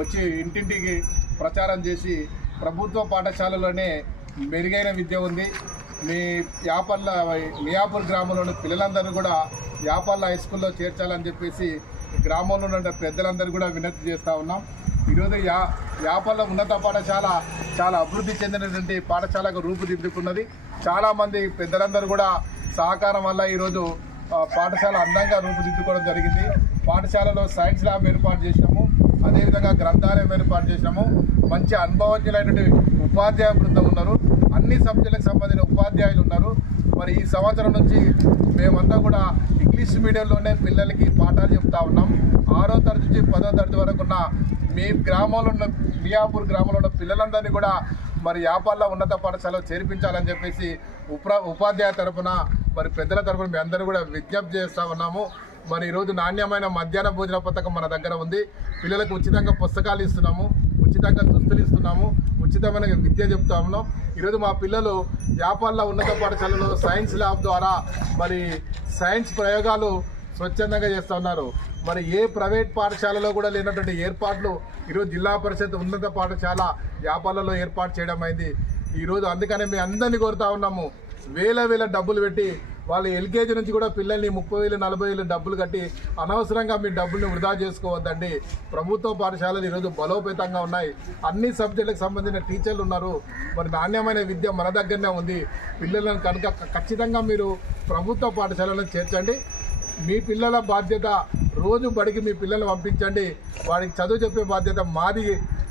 వచ్చి ఇంటింటికి ప్రచారం చేసి ప్రభుత్వ పాఠశాలలోనే మెరుగైన విద్య ఉంది, మీ మియాపూర్ గ్రామంలోని పిల్లలందరూ కూడా యాపల్ల హై స్కూల్లో చేర్చాలని చెప్పేసి గ్రామంలో ఉన్న పెద్దలందరూ కూడా వినతి చేస్తూ ఉన్నాం. ఈరోజు యాపల్ల ఉన్నత పాఠశాల చాలా అభివృద్ధి చెందినటువంటి పాఠశాలకు రూపుదిద్దుకున్నది. చాలామంది పెద్దలందరూ కూడా సహకారం వల్ల ఈరోజు పాఠశాల అందంగా రూపుదిద్దుకోవడం జరిగింది. పాఠశాలలో సైన్స్ ల్యాబ్ ఏర్పాటు చేసినాము, అదేవిధంగా గ్రంథాలయం ఏర్పాటు చేసినాము. మంచి అనుభవజ్ఞులైనటువంటి ఉపాధ్యాయ బృందం ఉన్నారు, అన్ని సబ్జెక్టులకు సంబంధించిన ఉపాధ్యాయులు ఉన్నారు. మరి ఈ సంవత్సరం నుంచి మేమంతా కూడా ఇంగ్లీష్ మీడియంలోనే పిల్లలకి పాఠాలు చెప్తా ఉన్నాం. 6వ తరగతి నుంచి 10వ తరగతి వరకు ఉన్న మీ గ్రామంలో ఉన్న మియాపూర్ గ్రామంలో ఉన్న పిల్లలందరినీ కూడా మరి యాపల్ల ఉన్నత పాఠశాలలో చేర్పించాలని చెప్పేసి ఉపాధ్యాయ తరఫున మరి పెద్దల తరఫున మీ అందరూ కూడా విజ్ఞప్తి చేస్తూ ఉన్నాము. మరి ఈరోజు నాణ్యమైన మధ్యాహ్న భోజన పథకం మన దగ్గర ఉంది. పిల్లలకు ఉచితంగా పుస్తకాలు ఇస్తున్నాము, ఉచితంగా దుస్తులు ఇస్తున్నాము, ఉచితమైన విద్య చెప్తా ఉన్నాం. ఈరోజు మా పిల్లలు యాపల్ల ఉన్నత పాఠశాలలో సైన్స్ ల్యాబ్ ద్వారా మరి సైన్స్ ప్రయోగాలు స్వచ్ఛందంగా చేస్తూ ఉన్నారు. మరి ఏ ప్రైవేట్ పాఠశాలలో కూడా లేనటువంటి ఏర్పాట్లు ఈరోజు జిల్లా పరిషత్ ఉన్నత పాఠశాల యాపల్లలో ఏర్పాటు చేయడం అయింది. ఈరోజు అందుకనే మేము అందరినీ కోరుతా ఉన్నాము, వేల డబ్బులు పెట్టి వాళ్ళు ఎల్కేజీ నుంచి కూడా పిల్లల్ని 30,000 40,000 డబ్బులు కట్టి అనవసరంగా మీ డబ్బుల్ని వృధా చేసుకోవద్దండి. ప్రభుత్వ పాఠశాలలు ఈరోజు బలోపేతంగా ఉన్నాయి, అన్ని సబ్జెక్టులకు సంబంధించిన టీచర్లు ఉన్నారు. మరి నాణ్యమైన విద్య మన దగ్గరనే ఉంది. పిల్లలను కనుక ఖచ్చితంగా మీరు ప్రభుత్వ పాఠశాలను చేర్చండి. మీ పిల్లల బాధ్యత రోజు బడికి మీ పిల్లల్ని పంపించండి, వాడికి చదువు చెప్పే బాధ్యత మాది.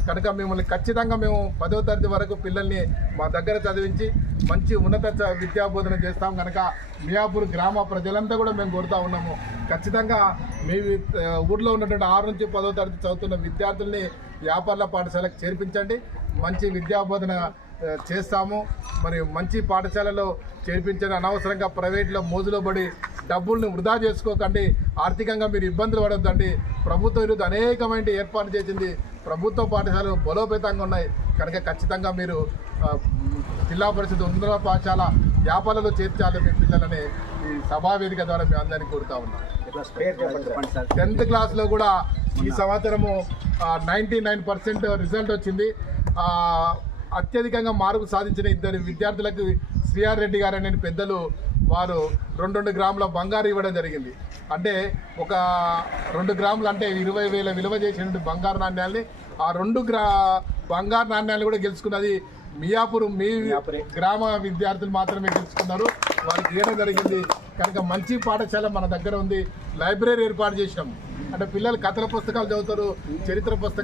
కనుక మిమ్మల్ని ఖచ్చితంగా మేము 10వ తరగతి వరకు పిల్లల్ని మా దగ్గర చదివించి మంచి ఉన్నత విద్యాబోధన చేస్తాం. కనుక మియాపూర్ గ్రామ ప్రజలంతా కూడా మేము కోరుతా ఉన్నాము, ఖచ్చితంగా మీ ఊర్లో ఉన్నటువంటి 6 నుంచి 10వ తరగతి చదువుతున్న విద్యార్థుల్ని యాపల్ల పాఠశాలకు చేర్పించండి, మంచి విద్యాబోధన చేస్తాము. మరి మంచి పాఠశాలలో చేర్పించండి. అనవసరంగా ప్రైవేట్లో మోజులో పడి డబ్బుల్ని వృధా చేసుకోకండి, ఆర్థికంగా మీరు ఇబ్బందులు పడొద్దండి. ప్రభుత్వం ఈరోజు అనేకమైన ఏర్పాటు చేసింది, ప్రభుత్వ పాఠశాలలు బలోపేతంగా ఉన్నాయి. కనుక ఖచ్చితంగా మీరు జిల్లా పరిషత్ ఉన్నత పాఠశాల యాపల్లలో చేర్చాలి మీ పిల్లలని ఈ సభావేదిక ద్వారా మేము అందరినీ కోరుతా ఉన్నాం. 10th క్లాస్లో కూడా ఈ సంవత్సరము 99% రిజల్ట్ వచ్చింది. అత్యధికంగా మార్పు సాధించిన 2 విద్యార్థులకు శ్రీఆర్ రెడ్డి గారు అనే పెద్దలు వారు 2 గ్రాముల బంగారు ఇవ్వడం జరిగింది. అంటే ఒక 2 గ్రాములు అంటే 20,000 విలువ చేసినటువంటి బంగారు నాణ్యాలని ఆ 2 బంగారు నాణ్యాలు కూడా గెలుచుకున్నది మియాపూర్ మీ గ్రామ విద్యార్థులు మాత్రమే గెలుచుకున్నారు, వారికి ఇవ్వడం జరిగింది. కనుక మంచి పాఠశాల మన దగ్గర ఉంది. లైబ్రరీ ఏర్పాటు చేసినాం, అంటే పిల్లలు కథల పుస్తకాలు చదువుతారు, చరిత్ర పుస్తకాలు